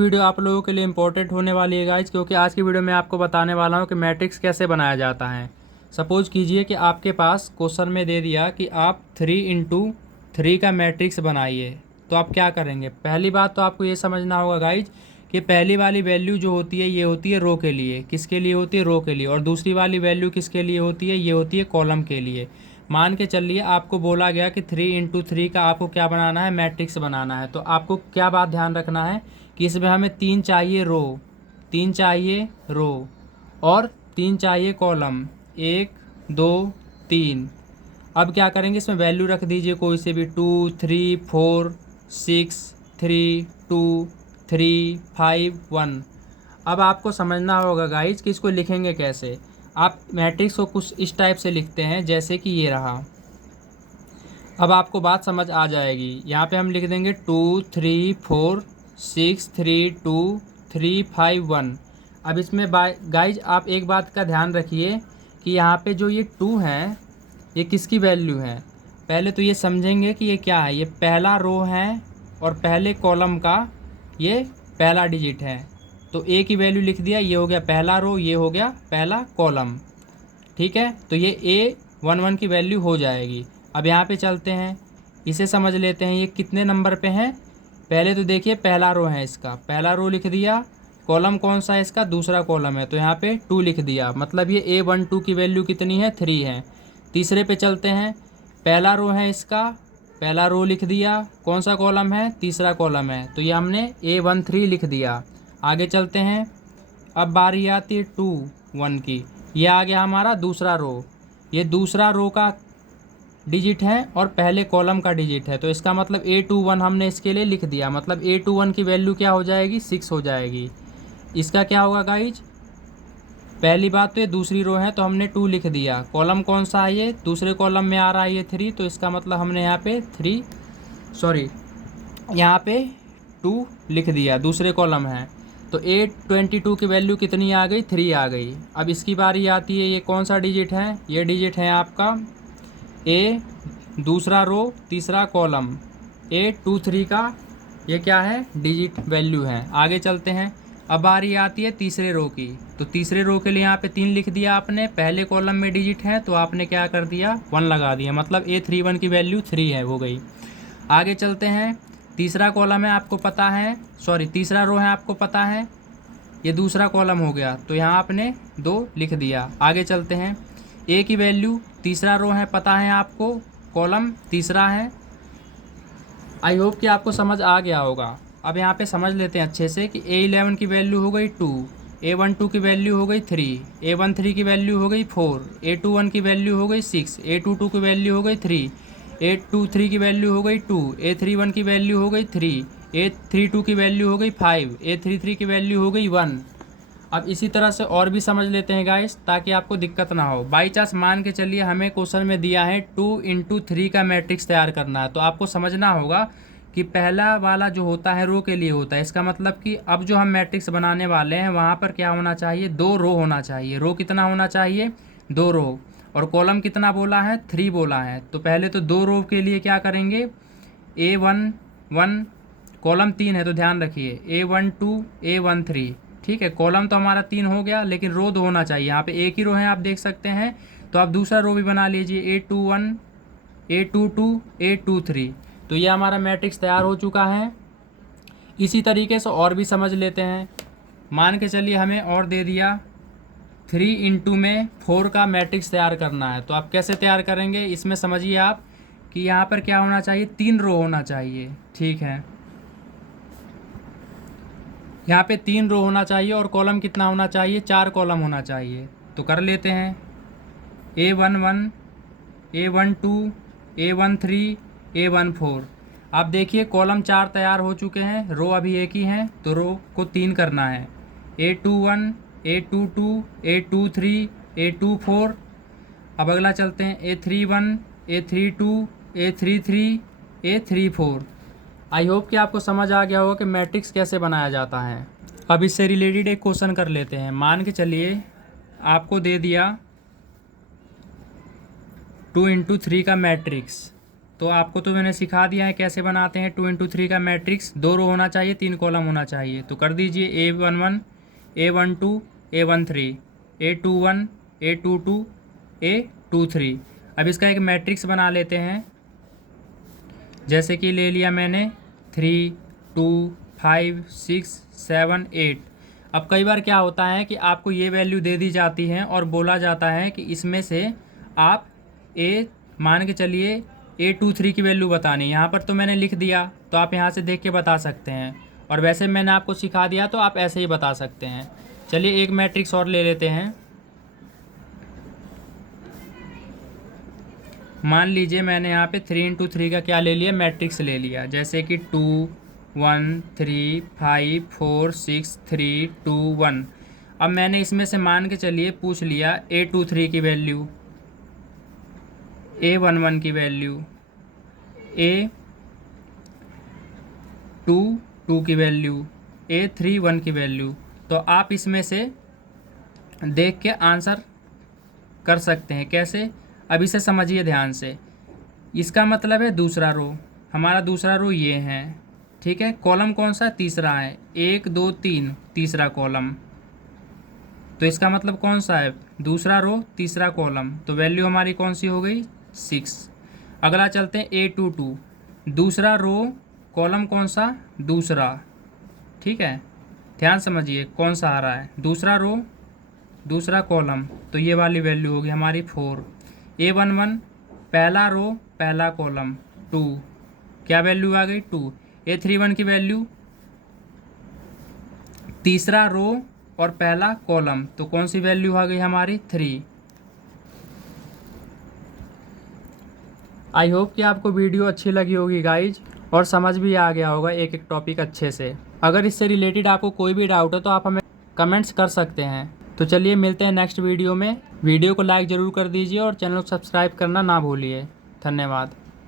Video आप लोगों के लिए इम्पोर्टेंट होने वाली है गाइज, क्योंकि आज की वीडियो में आपको बताने वाला हूँ कि मैट्रिक्स कैसे बनाया जाता है। सपोज कीजिए कि आपके पास क्वेश्चन में दे दिया कि आप 3 × 3 का मैट्रिक्स बनाइए, तो आप क्या करेंगे। पहली बात तो आपको ये समझना होगा गाइज कि पहली वाली वैल्यू जो होती है ये होती है रो के लिए। किसके लिए होती है? रो के लिए। और दूसरी वाली वैल्यू किसके लिए होती है? ये होती है कॉलम के लिए। मान के चलिए आपको बोला गया कि 3 × 3 का आपको क्या बनाना है? मैट्रिक्स बनाना है। तो आपको क्या बात ध्यान रखना है कि इसमें हमें 3 चाहिए रो, 3 चाहिए रो और 3 चाहिए कॉलम, 1 2 3। अब क्या करेंगे, इसमें वैल्यू रख दीजिए कोई से भी, 2 3 4 6 3 2 3 5 1। अब आपको समझना होगा गाइज कि इसको लिखेंगे कैसे। आप मैट्रिक्स को कुछ इस टाइप से लिखते हैं जैसे कि ये रहा। अब आपको बात समझ आ जाएगी। यहाँ पे हम लिख देंगे 2 3 4 6 3 2 3 5 1। अब इसमें गाइज आप एक बात का ध्यान रखिए कि यहाँ पे जो ये 2 है ये किसकी वैल्यू है। पहले तो ये समझेंगे कि ये क्या है। ये पहला रो है और पहले कॉलम का ये पहला डिजिट है। तो ए की वैल्यू लिख दिया, ये हो गया पहला रो, ये हो गया पहला कॉलम। ठीक है, तो ये A11 की वैल्यू हो जाएगी। अब यहाँ पे चलते हैं, इसे समझ लेते हैं ये कितने नंबर पे है। पहले तो देखिए पहला रो है, इसका पहला रो लिख दिया। कॉलम कौन सा है इसका? दूसरा कॉलम है, तो यहाँ पे 2 लिख दिया। मतलब ये A12 की वैल्यू कितनी है? 3 है। तीसरे पे चलते हैं, पहला रो है इसका, पहला रो लिख दिया। कौन सा कॉलम है? तीसरा कॉलम है, तो ये हमने A13 लिख दिया। आगे चलते हैं, अब बारी आती है 2 1 की। ये आ गया हमारा दूसरा रो। ये दूसरा रो का डिजिट है और पहले कॉलम का डिजिट है, तो इसका मतलब A21 हमने इसके लिए लिख दिया। मतलब A21 की वैल्यू क्या हो जाएगी? 6 हो जाएगी। इसका क्या होगा गाइज? पहली बात तो ये दूसरी रो है तो हमने 2 लिख दिया। कॉलम कौन सा है? ये दूसरे कॉलम में आ रहा है ये 3, तो इसका मतलब हमने यहाँ पे 3 सॉरी यहाँ पे 2 लिख दिया, दूसरे कॉलम है। तो A22 की वैल्यू कितनी आ गई? 3 आ गई। अब इसकी बारी आती है, ये कौन सा डिजिट है? ये डिजिट है आपका A, दूसरा रो तीसरा कॉलम, A23 का ये क्या है? डिजिट वैल्यू है। आगे चलते हैं, अब बारी आती है तीसरे रो की। तो तीसरे रो के लिए यहाँ पे 3 लिख दिया आपने। पहले कॉलम में डिजिट है तो आपने क्या कर दिया? 1 लगा दिया। मतलब A31 की वैल्यू 3 है, हो गई। आगे चलते हैं, तीसरा कॉलम है आपको पता है, तीसरा रो है आपको पता है, ये दूसरा कॉलम हो गया, तो यहाँ आपने 2 लिख दिया। आगे चलते हैं, ए की वैल्यू तीसरा रो है पता है आपको, कॉलम तीसरा है। आई होप कि आपको समझ आ गया होगा। अब यहाँ पे समझ लेते हैं अच्छे से कि A11 की वैल्यू हो गई 2, A12 की वैल्यू हो गई 3, A13 की वैल्यू हो गई 4, A21 की वैल्यू हो गई 6, A22 की वैल्यू हो गई 3, A23 की वैल्यू हो गई 2, A31 की वैल्यू हो गई 3, A32 की वैल्यू हो गई 5, A33 की वैल्यू हो गई 1। अब इसी तरह से और भी समझ लेते हैं गाइस, ताकि आपको दिक्कत ना हो। बाई चांस मान के चलिए हमें क्वेश्चन में दिया है 2 × 3 का मैट्रिक्स तैयार करना है, तो आपको समझना होगा कि पहला वाला जो होता है रो के लिए होता है। इसका मतलब कि अब जो हम मैट्रिक्स बनाने वाले हैं वहाँ पर क्या होना चाहिए? 2 रो होना चाहिए। रो कितना होना चाहिए? 2 रो। और कॉलम कितना बोला है? 3 बोला है। तो पहले तो 2 रो के लिए क्या करेंगे? A11, कॉलम 3 है तो ध्यान रखिए, A12 A13। ठीक है, कॉलम तो हमारा 3 हो गया, लेकिन रो 2 होना चाहिए। यहाँ पे एक ही रो है आप देख सकते हैं, तो आप दूसरा रो भी बना लीजिए, A21 A22 A23। तो ये हमारा मैट्रिक्स तैयार हो चुका है। इसी तरीके से और भी समझ लेते हैं। मान के चलिए हमें और दे दिया 3 × 4 का मैट्रिक्स तैयार करना है, तो आप कैसे तैयार करेंगे? इसमें समझिए आप कि यहाँ पर क्या होना चाहिए? 3 रो होना चाहिए। ठीक है, यहाँ पे 3 रो होना चाहिए और कॉलम कितना होना चाहिए? 4 कॉलम होना चाहिए। तो कर लेते हैं, A11 A12 A13 A14। आप देखिए कॉलम 4 तैयार हो चुके हैं, रो अभी एक ही है, तो रो को 3 करना है। A21 A22 A23 A24। अब अगला चलते हैं, A31 A32 A33 A34। I hope कि आपको समझ आ गया होगा कि मैट्रिक्स कैसे बनाया जाता है। अब इससे रिलेटेड एक क्वेश्चन कर लेते हैं। मान के चलिए आपको दे दिया 2 × 3 का मैट्रिक्स, तो आपको तो मैंने सिखा दिया है कैसे बनाते हैं 2 × 3 का मैट्रिक्स। 2 रो होना चाहिए, 3 कॉलम होना चाहिए। तो कर दीजिए A11, A12, A13, A21, A22, A23। अब इसका एक मैट्रिक्स बना लेते हैं। जैसे कि ले लिया मैंने 3, 2, 5, 6, 7, 8। अब कई बार क्या होता है कि आपको ये वैल्यू दे दी जाती है और बोला जाता है कि इसमें से आप मान के चलिए A23 की वैल्यू बतानी। यहाँ पर तो मैंने लिख दिया, तो आप यहाँ से देख के बता सकते हैं, और वैसे मैंने आपको सिखा दिया तो आप ऐसे ही बता सकते हैं। चलिए एक मैट्रिक्स और ले लेते हैं। मान लीजिए मैंने यहाँ पे 3 × 3 का क्या ले लिया, मैट्रिक्स ले लिया। जैसे कि 2, 1, 3, 5, 4, 6, 3, 2, 1। अब मैंने इसमें से मान के चलिए पूछ लिया A23 की वैल्यू, A11 की वैल्यू, A22 की वैल्यू, A31 की वैल्यू। तो आप इसमें से देख के आंसर कर सकते हैं। कैसे? अब इसे समझिए ध्यान से। इसका मतलब है दूसरा रो, हमारा दूसरा रो ये है, ठीक है। कॉलम कौन सा? तीसरा है। 1, 2, 3 तीसरा कॉलम। तो इसका मतलब कौन सा है? दूसरा रो तीसरा कॉलम। तो वैल्यू हमारी कौन सी हो गई? 6। अगला चलते हैं A22, दूसरा रो कॉलम कौन सा? दूसरा, ठीक है। ध्यान समझिए कौन सा आ रहा है, दूसरा रो दूसरा कॉलम। तो ये वाली वैल्यू होगी हमारी 4। A11 पहला रो पहला कॉलम 2, क्या वैल्यू आ गई? 2। A31 की वैल्यू तीसरा रो और पहला कॉलम, तो कौन सी वैल्यू आ गई हमारी? 3। आई होप कि आपको वीडियो अच्छी लगी होगी गाइज, और समझ भी आ गया होगा एक एक टॉपिक अच्छे से। अगर इससे रिलेटेड आपको कोई भी डाउट हो तो आप हमें कमेंट्स कर सकते हैं। तो चलिए मिलते हैं नेक्स्ट वीडियो में। वीडियो को लाइक ज़रूर कर दीजिए और चैनल को सब्सक्राइब करना ना भूलिए। धन्यवाद।